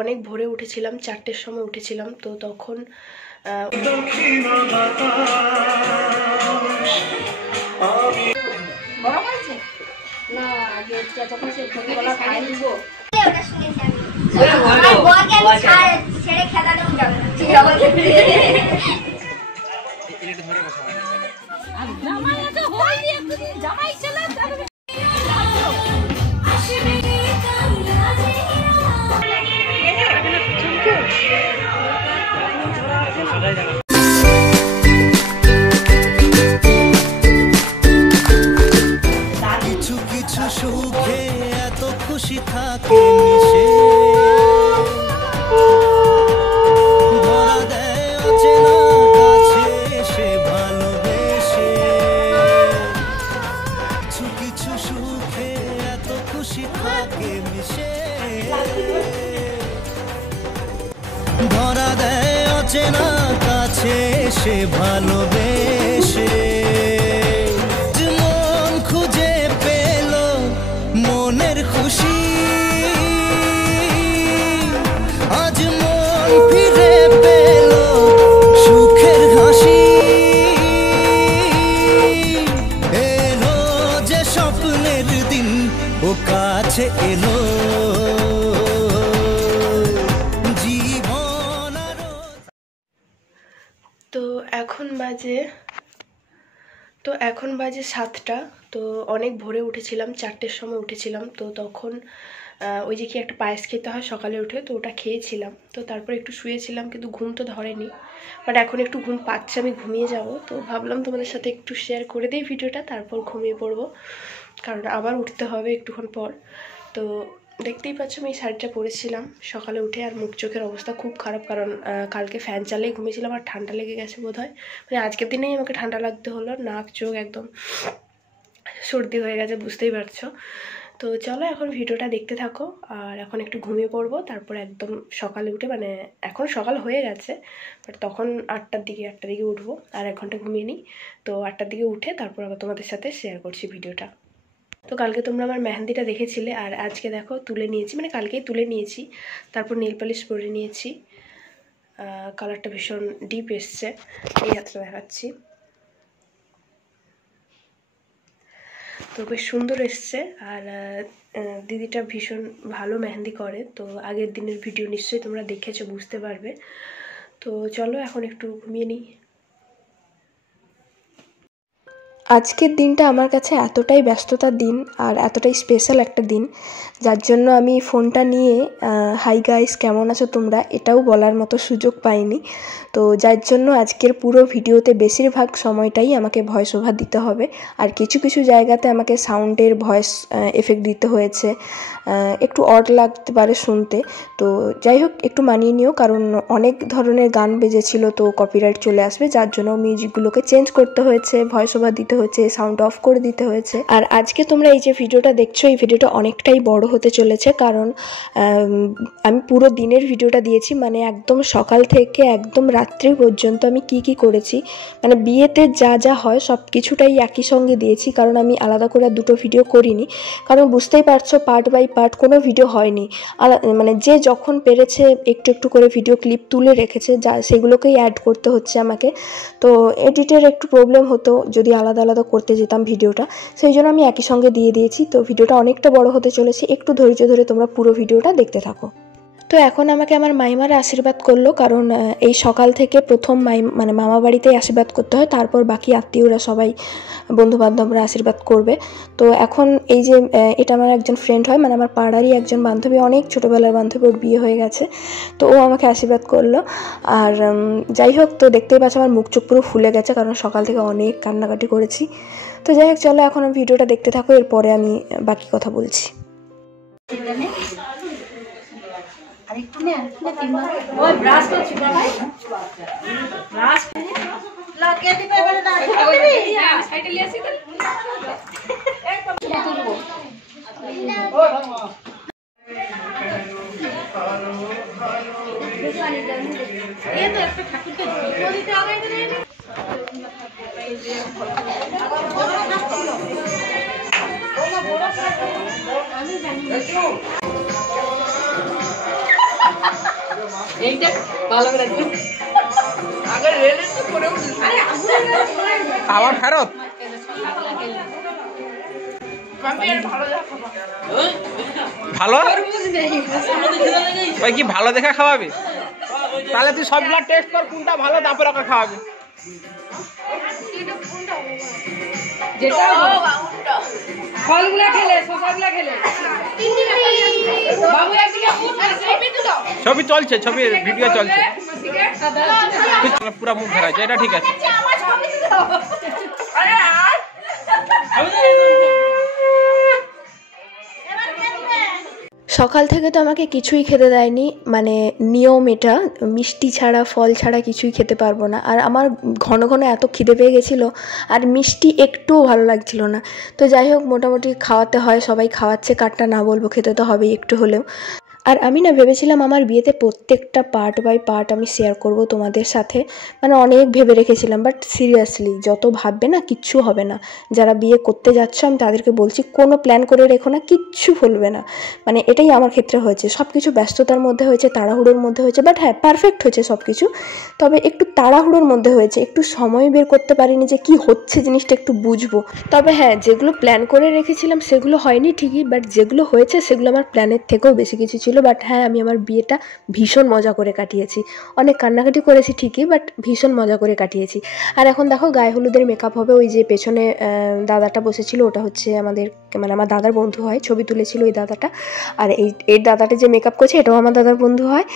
অনেক ভোরে উঠেছিলাম, 4টের সময় উঠেছিলাম। তো তখন কিছু কিছু সুখে এত খুশি থাকে মিশে, ধরা দেয় অচেনা কাছে এসে ভালোবেসে। কিছু কিছু সুখে এত খুশি থাকে মিশে, ধরা দেয় অচেনা কাছে এসে ভালোবেসে। মন খুঁজে পেল মনের খুশি, আজ মন ফিরে পেল সুখের হাসি। এলো যে স্বপ্নের দিন ও কাছে এলো, এখন বাজে 7টা। তো অনেক ভোরে উঠেছিলাম, 4টের সময় উঠেছিলাম। তো তখন ওই যে কি একটা পায়েস খেতে হয় সকালে উঠে, তো ওটা খেয়েছিলাম। তো তারপর একটু শুয়েছিলাম, কিন্তু ঘুম তো ধরেনি। বাট এখন একটু ঘুম পাচ্ছে, আমি ঘুমিয়ে যাব। তো ভাবলাম তোমাদের সাথে একটু শেয়ার করে দিই ভিডিওটা, তারপর ঘুমিয়ে পড়বো, কারণ আবার উঠতে হবে একটুক্ষণ পর। তো দেখতেই পাচ্ছ আমি এই শাড়িটা পরেছিলাম সকালে উঠে, আর মুখ চোখের অবস্থা খুব খারাপ, কারণ কালকে ফ্যান চালিয়ে ঘুমিয়েছিলাম আর ঠান্ডা লেগে গেছে বোধহয়। মানে আজকের দিনেই আমাকে ঠান্ডা লাগতে হলো, নাক চোখ একদম সর্দি হয়ে গেছে, বুঝতেই পারছো। তো চলো এখন ভিডিওটা দেখতে থাকো, আর এখন একটু ঘুমিয়ে পড়বো, তারপর একদম সকালে উঠে, মানে এখন সকাল হয়ে গেছে, বাট তখন 8টার দিকে উঠবো, আর 1 ঘন্টা ঘুমিয়ে নিই। তো 8টার দিকে উঠে তারপর আবার তোমাদের সাথে শেয়ার করছি ভিডিওটা। তো কালকে তোমরা আমার মেহেন্দিটা দেখেছিলে, আর আজকে দেখো তুলে নিয়েছি, মানে কালকেই তুলে নিয়েছি। তারপর নেল পালিশ পরে নিয়েছি, কালারটা ভীষণ ডিপ এসছে, এই হাতটা দেখাচ্ছি। তো বেশ সুন্দর এসছে, আর দিদিটা ভীষণ ভালো মেহেন্দি করে। তো আগের দিনের ভিডিও নিশ্চয়ই তোমরা দেখেছো, বুঝতে পারবে। তো চলো এখন একটু ঘুমিয়ে নিই। আজকের দিনটা আমার কাছে এতটাই ব্যস্ততার দিন আর এতটাই স্পেশাল একটা দিন, যার জন্য আমি ফোনটা নিয়ে হাই গাইস কেমন আছো তোমরা এটাও বলার মতো সুযোগ পাইনি। তো যার জন্য আজকের পুরো ভিডিওতে বেশিরভাগ সময়টাই আমাকে ভয়েস ওভার দিতে হবে, আর কিছু কিছু জায়গাতে আমাকে সাউন্ডের ভয়েস এফেক্ট দিতে হয়েছে, একটু অড লাগতে পারে শুনতে। তো যাই হোক একটু মানিয়ে নিও, কারণ অনেক ধরনের গান বেজেছিল, তো কপিরাইট চলে আসবে, যার জন্য মিউজিকগুলোকে চেঞ্জ করতে হয়েছে, ভয়েস ওভার দিতে হয়েছে, সাউন্ড অফ করে দিতে হয়েছে। আর আজকে তোমরা এই যে ভিডিওটা দেখছো, এই ভিডিওটা অনেকটাই বড় হতে চলেছে, কারণ আমি পুরো দিনের ভিডিওটা দিয়েছি, মানে একদম সকাল থেকে একদম রাত্রি পর্যন্ত আমি কি করেছি, মানে বিয়েতে যা যা হয় সব কিছুটাই একই সঙ্গে দিয়েছি, কারণ আমি আলাদা করে দুটো ভিডিও করিনি, কারণ বুঝতেই পারছো পার্ট বাই পার্ট কোনো ভিডিও হয়নি। মানে যে যখন পেরেছে একটু একটু করে ভিডিও ক্লিপ তুলে রেখেছে, যা সেগুলোকেই অ্যাড করতে হচ্ছে আমাকে। তো এডিটের একটু প্রবলেম হতো যদি আলাদা আলাদা করতে যেতাম ভিডিওটা, সেই জন্য আমি একই সঙ্গে দিয়ে দিয়েছি। তো ভিডিওটা অনেকটা বড় হতে চলেছে, একটু ধৈর্য ধরে তোমরা পুরো ভিডিওটা দেখতে থাকো। তো এখন আমাকে আমার মাইমারা আশীর্বাদ করলো, কারণ এই সকাল থেকে প্রথম মানে মামা বাড়িতেই আশীর্বাদ করতে হয়, তারপর বাকি আত্মীয়রা সবাই বন্ধুবান্ধবরা আশীর্বাদ করবে। তো এখন এই যে এটা আমার একজন ফ্রেন্ড হয়, মানে আমার পাড়ারই একজন বান্ধবী, অনেক ছোটোবেলার বান্ধবী, ওর বিয়ে হয়ে গেছে, তো ও আমাকে আশীর্বাদ করলো। আর যাই হোক, তো দেখতেই পাচ্ছ আমার মুখ চোখ পুরো ফুলে গেছে, কারণ সকাল থেকে অনেক কান্নাকাটি করেছি। তো যাই হোক চলো এখন ভিডিওটা দেখতে থাকো, এরপরে আমি বাকি কথা বলছি। আরেকটু নে ওই ব্রাশ করছি ভাই, ব্রাশ লাগিয়ে দিবে এবারে না সাইডে নিয়ে আসি তো একদম তুলবো। ও ভালো তো একটা ঠাকুরকে জুতো দিতে হবে এইটা ভালো করে আগে রেলে তো করে আরে আবার ফেরত ভালো ভাই কি ভালো দেখা খাওয়াবি তাহলে তুই সবগুলা টেস্ট কর কোনটা ভালো তারপর ওকে খাওয়াবি ফলগুলা খেলে শসাগুলা খেলে বাবু ছবি চলছে ছবি ভিডিও চলছে পুরো মুখ ধরা আছে এটা ঠিক আছে সকাল থেকে তো আমাকে কিছুই খেতে দেয়নি, মানে নিয়ম এটা, মিষ্টি ছাড়া ফল ছাড়া কিছুই খেতে পারবো না। আর আমার ঘন ঘন এত খিদে পেয়ে গেছিলো আর মিষ্টি একটুও ভালো লাগছিল না। তো যাই হোক মোটামুটি খাওয়াতে হয়, সবাই খাওয়াচ্ছে, কারটা না বলবো, খেতে তো হবেই একটু হলেও। আর আমি না ভেবেছিলাম আমার বিয়েতে প্রত্যেকটা পার্ট বাই পার্ট আমি শেয়ার করব তোমাদের সাথে, মানে অনেক ভেবে রেখেছিলাম। বাট সিরিয়াসলি যত ভাববে না কিচ্ছু হবে না। যারা বিয়ে করতে যাচ্ছ আমি তাদেরকে বলছি কোনো প্ল্যান করে রেখো না, কিচ্ছু ভুলবে না। মানে এটাই আমার ক্ষেত্রে হয়েছে, সব কিছু ব্যস্ততার মধ্যে হয়েছে, তাড়াহুড়োর মধ্যে হয়েছে। বাট হ্যাঁ, পারফেক্ট হয়েছে সব কিছু, তবে একটু তাড়াহুড়োর মধ্যে হয়েছে, একটু সময় বের করতে পারিনি যে কি হচ্ছে জিনিসটা একটু বুঝবো। তবে হ্যাঁ, যেগুলো প্ল্যান করে রেখেছিলাম সেগুলো হয়নি ঠিকই, বাট যেগুলো হয়েছে সেগুলো আমার প্ল্যানের থেকেও বেশি কিছু ছিল। বাট হ্যাঁ, আমি আমার বিয়েটা ভীষণ মজা করে কাটিয়েছি, অনেক কান্নাকাটি করেছি ঠিকই, বাট ভীষণ মজা করে কাটিয়েছি। আর এখন দেখো গায়ে হলুদের মেকআপ হবে। ওই যে পেছনে দাদাটা বসেছিল ওটা হচ্ছে আমাদের, মানে আমার দাদার বন্ধু হয়, ছবি তুলেছিল ওই দাদাটা। আর এই দাদাটা যে মেকআপ করছে এটাও আমার দাদার বন্ধু হয়,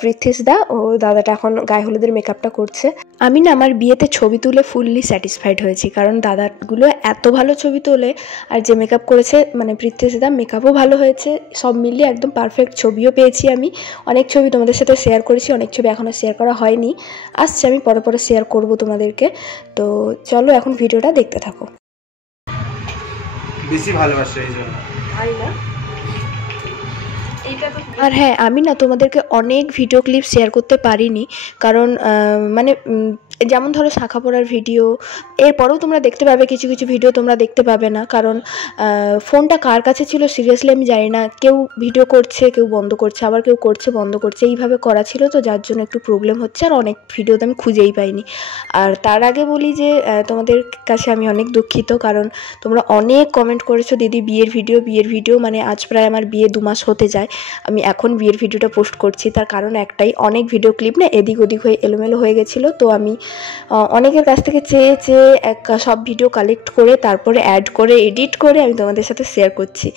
পৃথ্বীশ দা। ও দাদাটা এখন গায়ে হলুদের মেকআপটা করছে। আমি না আমার বিয়েতে ছবি তুলে ফুললি স্যাটিসফাইড হয়েছি, কারণ দাদাগুলো এত ভালো ছবি তোলে। আর যে মেকআপ করেছে মানে পৃথ্বীশ দা, মেকআপও ভালো হয়েছে, সব মিলিয়ে একদম পারফেক্ট ছবিও পেয়েছি আমি। অনেক ছবি তোমাদের সাথে শেয়ার করেছি, অনেক ছবি এখনও শেয়ার করা হয়নি, আসছে, আমি পরে পরে শেয়ার করব তোমাদেরকে। তো চলো এখন ভিডিওটা দেখতে থাকো। বেশি ভালোবাসে এই জন্য। আর হ্যাঁ, আমি না তোমাদেরকে অনেক ভিডিও ক্লিপ শেয়ার করতে পারিনি, কারণ মানে যেমন ধরো শাখা পড়ার ভিডিও, এরপরেও তোমরা দেখতে পাবে কিছু কিছু ভিডিও তোমরা দেখতে পাবে না, কারণ ফোনটা কার কাছে ছিল সিরিয়াসলি আমি জানি না। কেউ ভিডিও করছে, কেউ বন্ধ করছে, আবার কেউ করছে বন্ধ করছে, এইভাবে করা ছিল, তো যার জন্য একটু প্রবলেম হচ্ছে। আর অনেক ভিডিওতে আমি খুঁজেই পাইনি। আর তার আগে বলি যে তোমাদের কাছে আমি অনেক দুঃখিত, কারণ তোমরা অনেক কমেন্ট করেছো দিদি বিয়ের ভিডিও, মানে আজ প্রায় আমার বিয়ে 2 মাস হতে যায়, আমি এখন বিয়ের ভিডিওটা পোস্ট করছি। তার কারণ একটাই, অনেক ভিডিও ক্লিপ না এদিক ওদিক হয়ে এলোমেলো হয়ে গেছিলো, তো আমি অনেকের কাছ থেকে চেয়ে সব ভিডিও কালেক্ট করে তারপরে অ্যাড করে এডিট করে আমি তোমাদের সাথে শেয়ার করছি,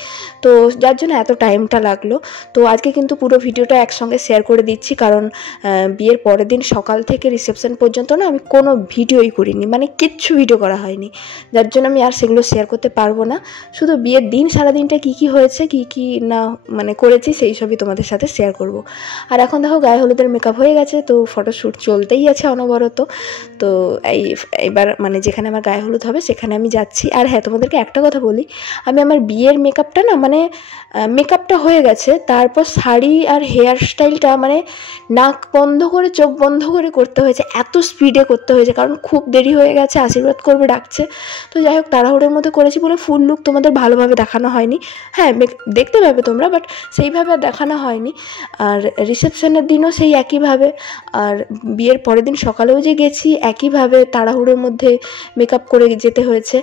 তো যার জন্য এত টাইমটা লাগলো। তো আজকে কিন্তু পুরো ভিডিওটা একসঙ্গে শেয়ার করে দিচ্ছি, কারণ বিয়ের পরের দিন সকাল থেকে রিসেপশন পর্যন্ত না আমি কোনো ভিডিওই করিনি, মানে কিচ্ছু ভিডিও করা হয়নি, যার জন্য আমি আর সেগুলো শেয়ার করতে পারবো না। শুধু বিয়ের দিন সারাদিনটা কী কী হয়েছে, কী কী না মানে করেছি সেই সবই তোমাদের সাথে শেয়ার করব। আর এখন দেখো গায়ে হলুদের মেকআপ হয়ে গেছে, তো ফটোশ্যুট চলতেই আছে অনবরত। তো এইবার মানে যেখানে আমার গায়ে হলুদ হবে সেখানে আমি যাচ্ছি। আর হ্যাঁ, তোমাদেরকে একটা কথা বলি, আমি আমার বিয়ের মেকআপটা না, মানে মেকআপটা হয়ে গেছে, তারপর শাড়ি আর হেয়ার স্টাইলটা মানে নাক বন্ধ করে চোখ বন্ধ করে করতে হয়েছে, এত স্পিডে করতে হয়েছে, কারণ খুব দেরি হয়ে গেছে, আশীর্বাদ করবে ডাকছে। তো যাই হোক, তাড়াহুড়োর মধ্যে করেছি বলে ফুল লুক তোমাদের ভালোভাবে দেখানো হয়নি। হ্যাঁ, দেখতে পাবে তোমরা, বাট সেইভাবে আর দেখানো হয়নি। আর রিসেপশনের দিনও সেই একইভাবে, আর বিয়ের পরের দিন সকালেও যে গেছি একইভাবে তাড়াহুড়োর মধ্যে মেকআপ করে যেতে হয়েছে।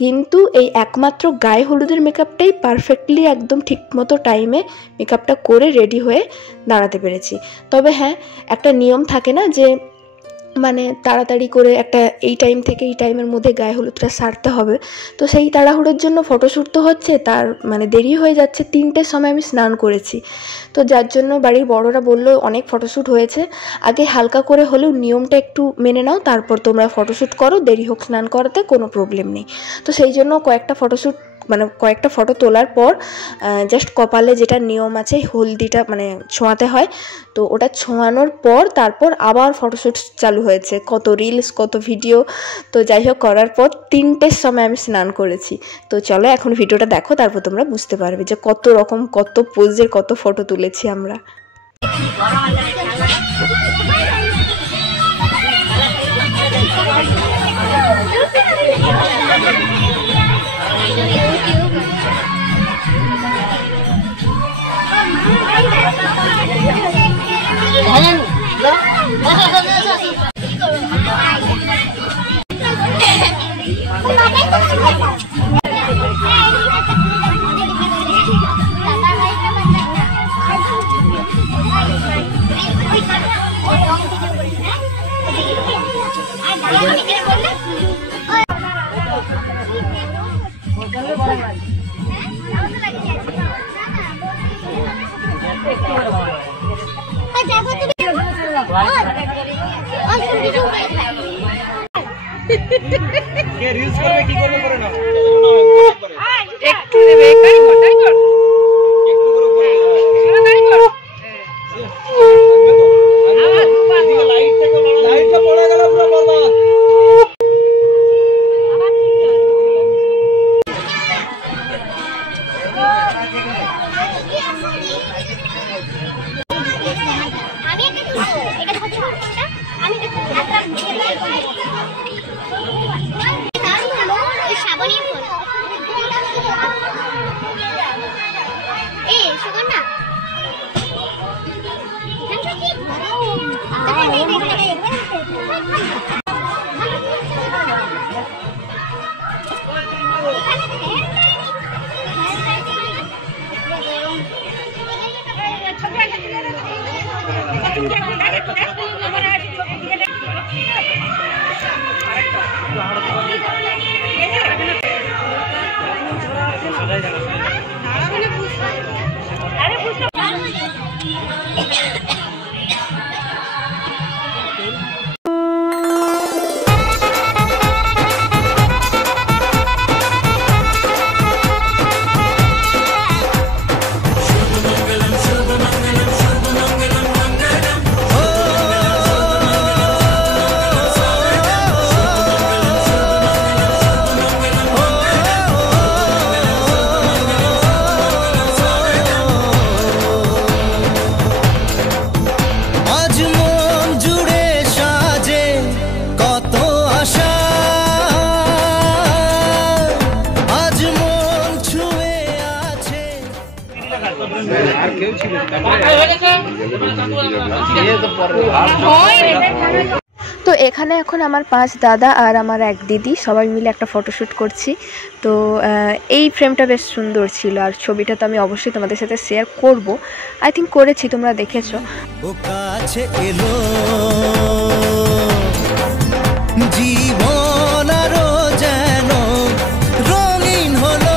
কিন্তু এই একমাত্র গায়ে হলুদের মেকআপটাই পারফেক্টলি একদম ঠিক মতো টাইমে মেকআপটা করে রেডি হয়ে দাঁড়াতে পেরেছি। তবে হ্যাঁ, একটা নিয়ম থাকে না যে মানে তাড়াতাড়ি করে একটা এই টাইম থেকে এই টাইমের মধ্যে গায়ে হলুদটা সারতে হবে, তো সেই তাড়াহুড়োর জন্য ফটোশ্যুট তো হচ্ছে, তার মানে দেরি হয়ে যাচ্ছে। 3টের সময় আমি স্নান করেছি, তো যার জন্য বাড়ির বড়রা বললো অনেক ফটোশ্যুট হয়েছে, আগে হালকা করে হলেও নিয়মটা একটু মেনে নাও, তারপর তোমরা ফটোশ্যুট করো, দেরি হোক স্নান করাতে কোনো প্রবলেম নেই। তো সেই জন্য কয়েকটা ফটো তোলার পর জাস্ট কপালে যেটা নিয়ম আছে হলদিটা মানে ছোঁয়াতে হয়, তো ওটা ছোঁয়ানোর পর তারপর আবার ফটোশ্যুট চালু হয়েছে, কত রিলস কত ভিডিও। তো যাই হোক, করার পর 3টের সময় আমি স্নান করেছি। তো চলো এখন ভিডিওটা দেখো, তারপর তোমরা বুঝতে পারবে যে কত রকম কত পোজের কত ফটো তুলেছি আমরা। তো এখানে এখন আমার 5 দাদা আর আমার এক দিদি সবাই মিলে একটা ফটোশ্যুট করছি। তো এই ফ্রেমটা বেশ সুন্দর ছিল, আর ছবিটা তো আমি অবশ্যই তোমাদের সাথে শেয়ার করব। আই থিঙ্ক করেছি, তোমরা দেখেছো। ও কাছে এলো জীবন আরো যেন রঙিন হলো।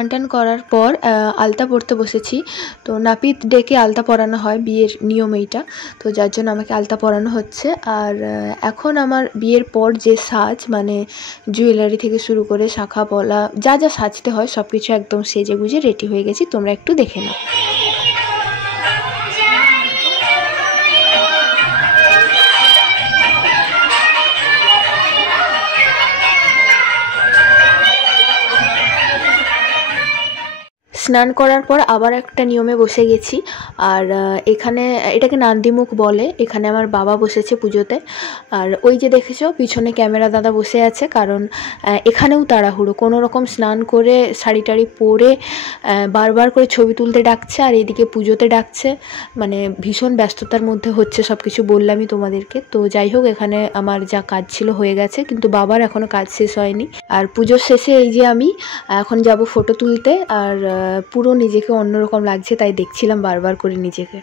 স্নান টান করার পর আলতা পরতে বসেছি। তো নাপিত ডেকে আলতা পরানো হয়, বিয়ের নিয়ম এইটা। তো যার জন্য আমাকে আলতা পরানো হচ্ছে। আর এখন আমার বিয়ের পর যে সাজ, মানে জুয়েলারি থেকে শুরু করে শাঁখা পলা যা যা সাজতে হয় সব কিছু একদম সেজে গুজে রেডি হয়ে গেছি। তোমরা একটু দেখে নাও। স্নান করার পর আবার একটা নিয়মে বসে গেছি। আর এখানে এটাকে নান্দিমুখ বলে। এখানে আমার বাবা বসেছে পুজোতে। আর ওই যে দেখেছো পিছনে ক্যামেরা দাদা বসে আছে, কারণ এখানেও তাড়াহুড়ো, কোনো রকম স্নান করে শাড়ি টাড়ি পরে বারবার করে ছবি তুলতে ডাকছে, আর এদিকে পুজোতে ডাকছে। মানে ভীষণ ব্যস্ততার মধ্যে হচ্ছে সব কিছু, বললামই তোমাদেরকে। তো যাই হোক, এখানে আমার যা কাজ ছিল হয়ে গেছে, কিন্তু বাবার এখনও কাজ শেষ হয়নি। আর পুজোর শেষে এই যে আমি এখন যাব ফটো তুলতে। আর পুরো নিজেকে অন্যরকম লাগছে, তাই দেখছিলাম বারবার করে নিজেকে।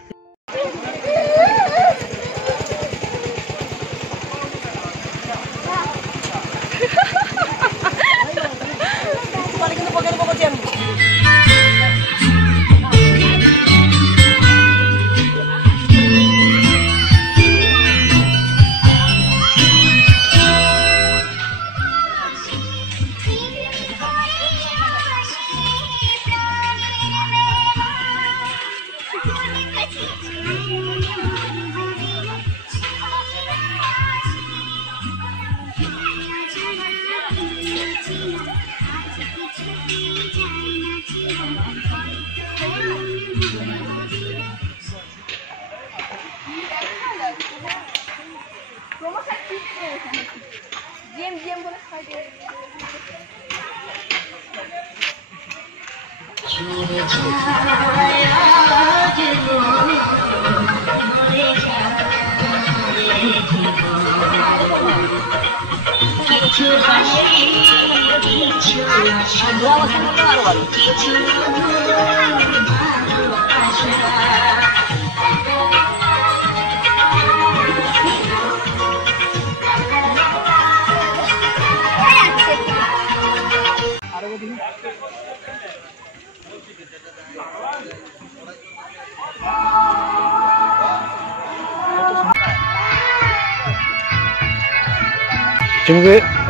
তুমি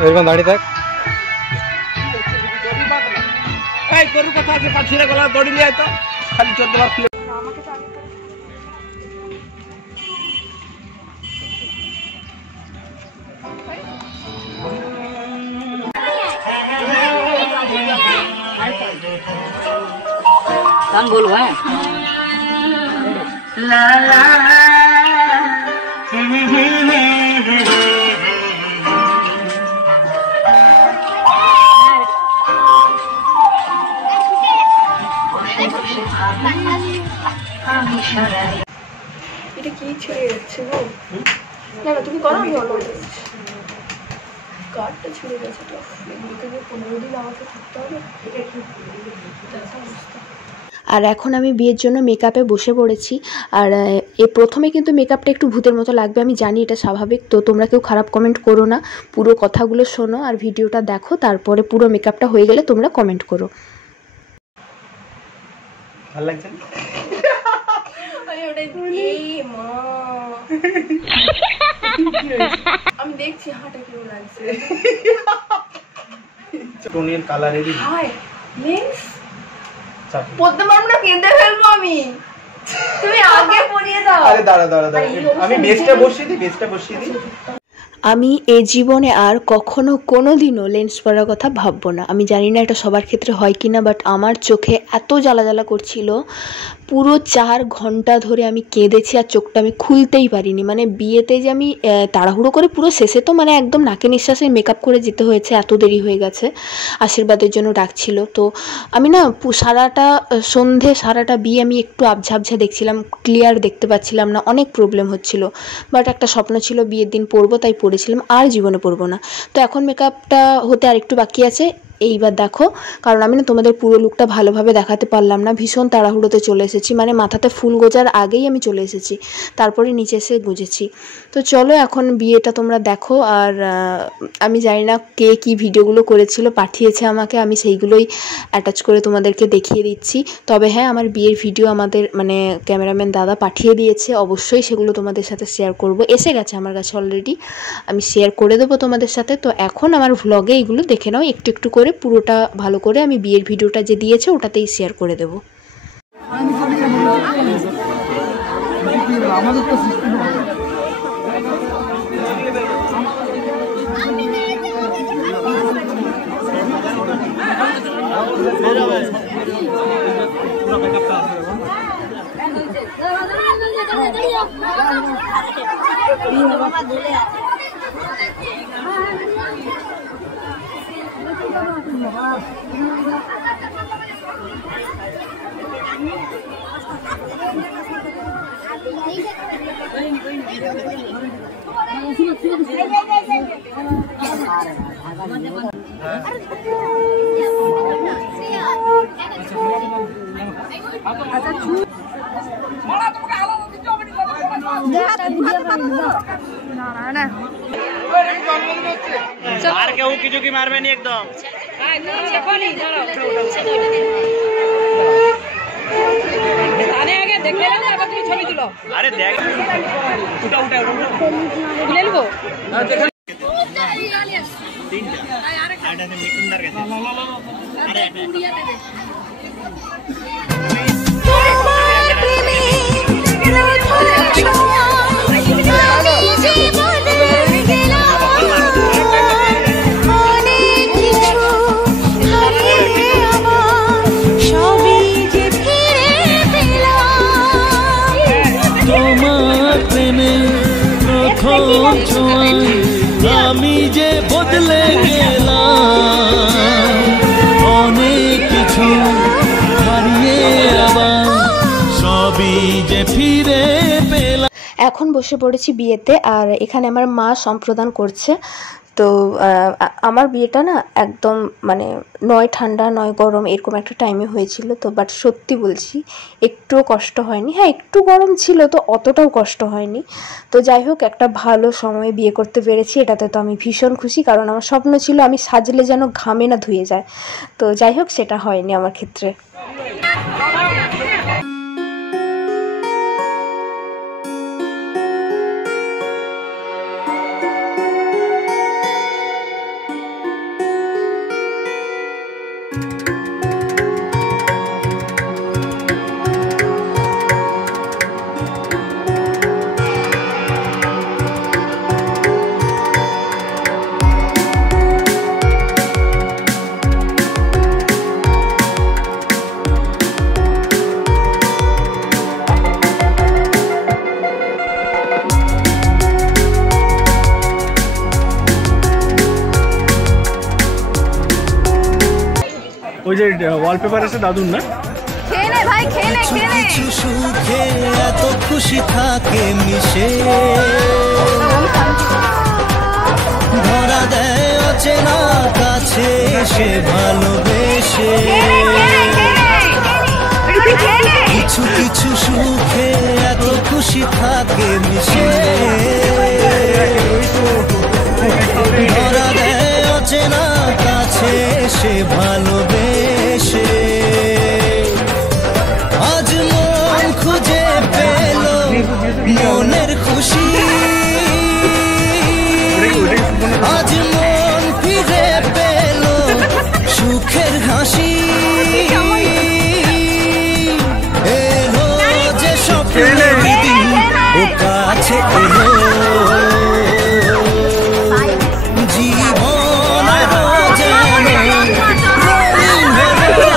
এরকম দাঁড়িয়ে থাক। এই গরু কথা আছে, পাঠিয়ে গলা দড়ি নিয়ে তো খালি 14 বার খুলে। গান বলবো, হ্যাঁ। লা লা এটা কি ছেড়ে যাচ্ছে গো? না না, তুমি করো, আমি অন্য কার্ডটা ছেড়ে গেছে। তো 15 দিন আমাকে থাকতে হবে। আর এখন আমি বিয়ের জন্য মেকআপে বসে পড়েছি। আর প্রথমে কিন্তু মেকআপটা একটু ভূতের মতো লাগবে, আমি জানি, এটা স্বাভাবিক। তো তোমরা কেউ খারাপ কমেন্ট করো না, পুরো কথাগুলো শোনো আর ভিডিওটা দেখো, তারপরে পুরো মেকআপটা হয়ে গেলে তোমরা কমেন্ট করো। ভালো লাগছে? আমি দেখছি হাঁটা কেমন লাগছে। টোনের কালারেরই লেন্স পড়তে পারবো না, কেঁদে ফেলবো আমি। তুমি আগে পরিয়ে দাও। আরে দাঁড়া দাঁড়া দাঁড়া, আমি বেসটা বসিয়ে দিই। আমি এ জীবনে আর কখনো কোনোদিনও লেন্স পরার কথা ভাববো না। আমি জানি না এটা সবার ক্ষেত্রে হয় কি না, বাট আমার চোখে এত জ্বালা জ্বালা করছিল, পুরো 4 ঘন্টা ধরে আমি কেঁদেছি আর চোখটা আমি খুলতেই পারিনি। মানে বিয়েতে যে আমি তাড়াহুড়ো করে পুরো শেষে তো মানে একদম নাকে নিঃশ্বাসে মেকআপ করে যেতে হয়েছে, এত দেরি হয়ে গেছে, আশীর্বাদের জন্য ডাকছিল। তো আমি না সারাটা সন্ধে সারাটা বিয়ে আমি একটু আবঝা আবঝা দেখছিলাম, ক্লিয়ার দেখতে পাচ্ছিলাম না, অনেক প্রবলেম হচ্ছিল। বাট একটা স্বপ্ন ছিল বিয়ের দিন পরবো, তাই পরেছিলাম, আর জীবনে পরবো না। তো এখন মেকআপটা হতে আর একটু বাকি আছে, এইবার দেখো, কারণ আমি না তোমাদের পুরো লুকটা ভালোভাবে দেখাতে পারলাম না, ভীষণ তাড়াহুড়োতে চলে এসেছি, মানে মাথাতে ফুল গোজার আগেই আমি চলে এসেছি, তারপরে নিচে এসে গুজেছি। তো চলো এখন বিয়েটা তোমরা দেখো। আর আমি জানি না কে কী ভিডিওগুলো করেছিল, পাঠিয়েছে আমাকে, আমি সেইগুলোই অ্যাটাচ করে তোমাদেরকে দেখিয়ে দিচ্ছি। তবে হ্যাঁ, আমার বিয়ের ভিডিও আমাদের মানে ক্যামেরাম্যান দাদা পাঠিয়ে দিয়েছে, অবশ্যই সেগুলো তোমাদের সাথে শেয়ার করব, এসে গেছে আমার কাছে অলরেডি, আমি শেয়ার করে দেবো তোমাদের সাথে। তো এখন আমার ভ্লগে এইগুলো দেখে নাও একটু একটু করে, পুরোটা ভালো করে আমি বিয়ের ভিডিওটা যে দিয়েছে ওটাতেই শেয়ার করে দেবো। আর কেউ কিছু কি মারবে নি একদম। আরে দেখ উঠা উঠা তুলে নেবো আমি যে বদলে গেলাম, অনেক কিছু হারিয়ে আবার সবই যে ফিরে পেলাম। এখন বসে পড়েছি বিয়েতে, আর এখানে আমার মা সম্প্রদান করছে। তো আমার বিয়েটা না একদম মানে নয় ঠান্ডা নয় গরম এরকম একটা টাইমে হয়েছিল। তো বাট সত্যি বলছি একটুও কষ্ট হয়নি, হ্যাঁ একটু গরম ছিল তো অতটাও কষ্ট হয়নি। তো যাই হোক, একটা ভালো সময়ে বিয়ে করতে পেরেছি, এটাতে তো আমি ভীষণ খুশি, কারণ আমার স্বপ্ন ছিল আমি সাজলে যেন ঘামে না ধুয়ে যায়। তো যাই হোক, সেটা হয়নি আমার ক্ষেত্রে। ওই যে ওয়ালপেপার আছে দাদুর না, খেলে ভাই খেলে খেলে কিছু সুখে এত খুশি থাকে মিশে, ধরা দেয় অচেনা কাছে এসে ভালোবেসে। কিছু কিছু সুখে এত খুশি থাকে মিশে, ধরা দেয় অচেনা কাছে এসে ভালোবেসে। আজ মন খুঁজে পেল মনের খুশি, আজ মন ফিরে পেল সুখের হাসি। এলো যে স্বপ্নের দিন ও কাছে এলো, জীবন আরো যেন রঙিন হলো।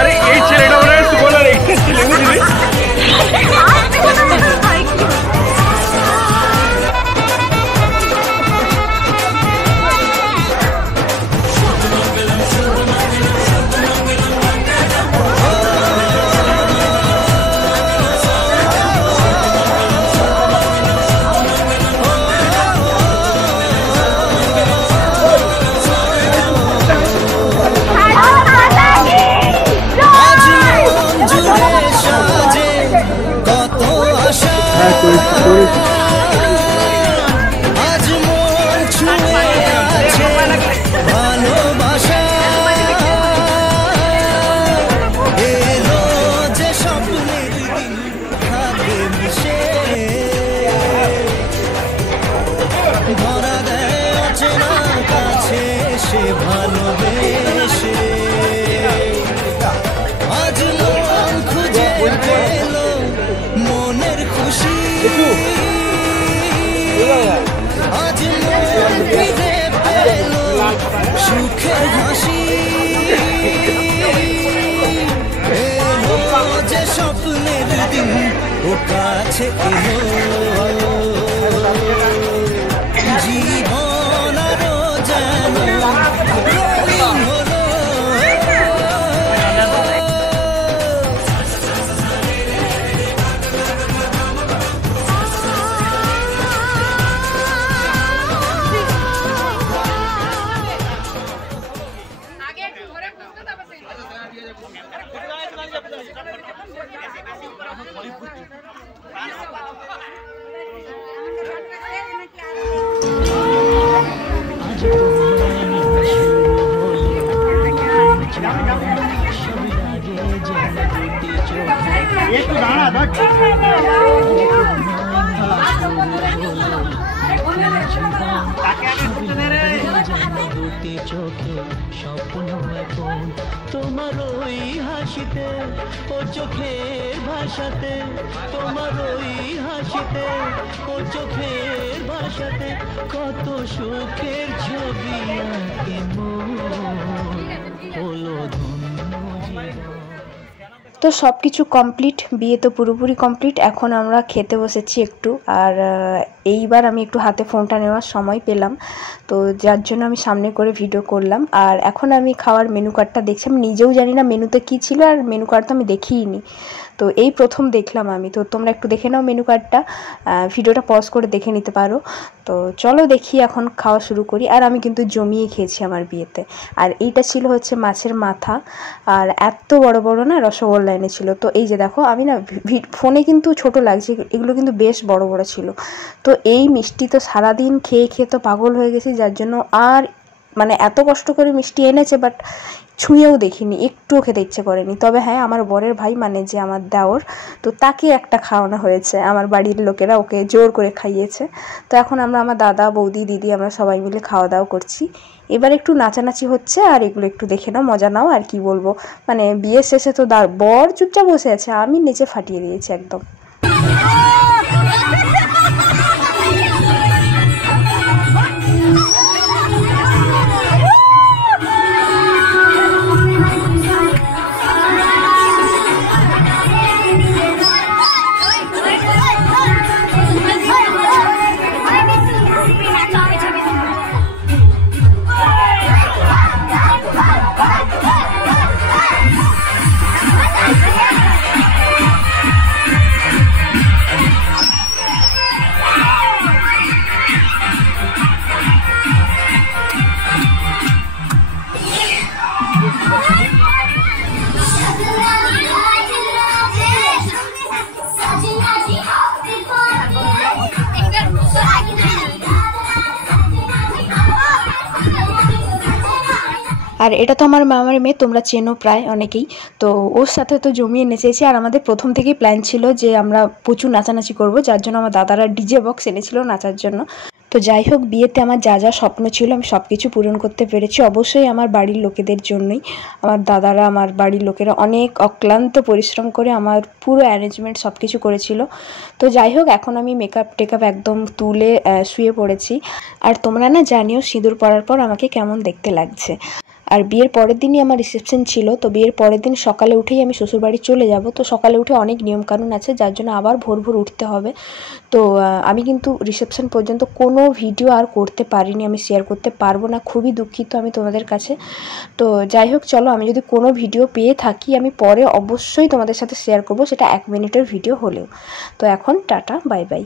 আরে এই ছেলেটা মনে হয় সুবলের একটা ছেলে বুঝলি। আজ মন ছুঁয়ে আছে ভালোবাসা, এলো যে স্বপ্নের দিন থাকে মিশে, ধরা দেয় অচেনা কাছে সে ভালোবেসে, আজ মন খুঁজে পেল মনের খুশি, আজ মন ফিরে পেল সুখের হাসি, এলো যে স্বপ্নের দিন ও কাছে এলো, জীবন আরো যেন রঙিন হলো। চোখে স্বপ্ন এখন তোমার ওই হাসিতে, ও চোখের ভাষাতে, তোমার ওই হাসিতে, ও চোখের ভাষাতে, কত সুখের ছবি আঁকে মন, হলো ধন্য জীবন। তো সব কিছু কমপ্লিট, বিয়ে তো পুরোপুরি কমপ্লিট। এখন আমরা খেতে বসেছি একটু, আর এইবার আমি একটু হাতে ফোনটা নেওয়ার সময় পেলাম, তো যার জন্য আমি সামনে করে ভিডিও করলাম। আর এখন আমি খাওয়ার মেনু কার্ডটা দেখছি, আমি নিজেও জানি না মেনুতে কী ছিল, আর মেনু কার্ড তো আমি দেখিইনি, তো এই প্রথম দেখলাম আমি। তো তোমরা একটু দেখে নাও মেনু কার্ডটা, ভিডিওটা পজ করে দেখে নিতে পারো। তো চলো দেখি এখন খাওয়া শুরু করি। আর আমি কিন্তু জমিয়ে খেয়েছি আমার বিয়েতে। আর এইটা ছিল হচ্ছে মাছের মাথা, আর এত বড় বড় না রসগোল্লা এনেছিল। তো এই যে দেখো, আমি না ফোনে কিন্তু ছোট লাগছে, এগুলো কিন্তু বেশ বড় বড় ছিল। তো এই মিষ্টি তো সারাদিন খেয়ে খেয়ে তো পাগল হয়ে গেছি, যার জন্য আর মানে এত কষ্ট করে মিষ্টি এনেছে, বাট ছুঁয়েও দেখিনি, একটুও খেতে ইচ্ছে করেনি। তবে হ্যাঁ, আমার বরের ভাই মানে যে আমার দেওর, তো তাকে একটা খাওয়ানো হয়েছে, আমার বাড়ির লোকেরা ওকে জোর করে খাইয়েছে। তো এখন আমরা, আমার দাদা, বৌদি, দিদি, আমরা সবাই মিলে খাওয়া দাওয়া করছি। এবার একটু নাচানাচি হচ্ছে, আর এগুলো একটু দেখে নাও, মজা নাও। আর কি বলবো, মানে বিয়ের শেষে তো বর চুপচাপ বসে আছে, আমি নেচে ফাটিয়ে দিয়েছি একদম। আর এটা তো আমার মামার মেয়ে, তোমরা চেনো প্রায় অনেকেই। তো ওর সাথে তো জমিয়ে নেচেছি। আর আমাদের প্রথম থেকেই প্ল্যান ছিল যে আমরা প্রচুর নাচানাচি করব, যার জন্য আমার দাদারা ডিজে বক্স এনেছিল নাচার জন্য। তো যাই হোক, বিয়েতে আমার যা যা স্বপ্ন ছিল আমি সব কিছু পূরণ করতে পেরেছি, অবশ্যই আমার বাড়ির লোকেদের জন্যই। আমার দাদারা, আমার বাড়ির লোকেরা অনেক অক্লান্ত পরিশ্রম করে আমার পুরো অ্যারেঞ্জমেন্ট সব কিছু করেছিল। তো যাই হোক, এখন আমি মেকআপ টেকআপ একদম তুলে শুয়ে পড়েছি। আর তোমরা না জানিও সিঁদুর পরার পর আমাকে কেমন দেখতে লাগছে। আর বিয়ের পরের দিনই আমার রিসেপশন ছিল। তো বিয়ের পরের দিন সকালে উঠেই আমি শ্বশুরবাড়ি চলে যাব। তো সকালে উঠে অনেক নিয়মকানুন আছে, যার জন্য আবার ভোর ভোর উঠতে হবে। তো আমি কিন্তু রিসেপশন পর্যন্ত কোনো ভিডিও আর করতে পারিনি, আমি শেয়ার করতে পারবো না, খুবই দুঃখিত আমি তোমাদের কাছে। তো যাই হোক, চলো, আমি যদি কোনো ভিডিও পেয়ে থাকি আমি পরে অবশ্যই তোমাদের সাথে শেয়ার করব, সেটা 1 মিনিটের ভিডিও হলেও। তো এখন টাটা, বাই বাই।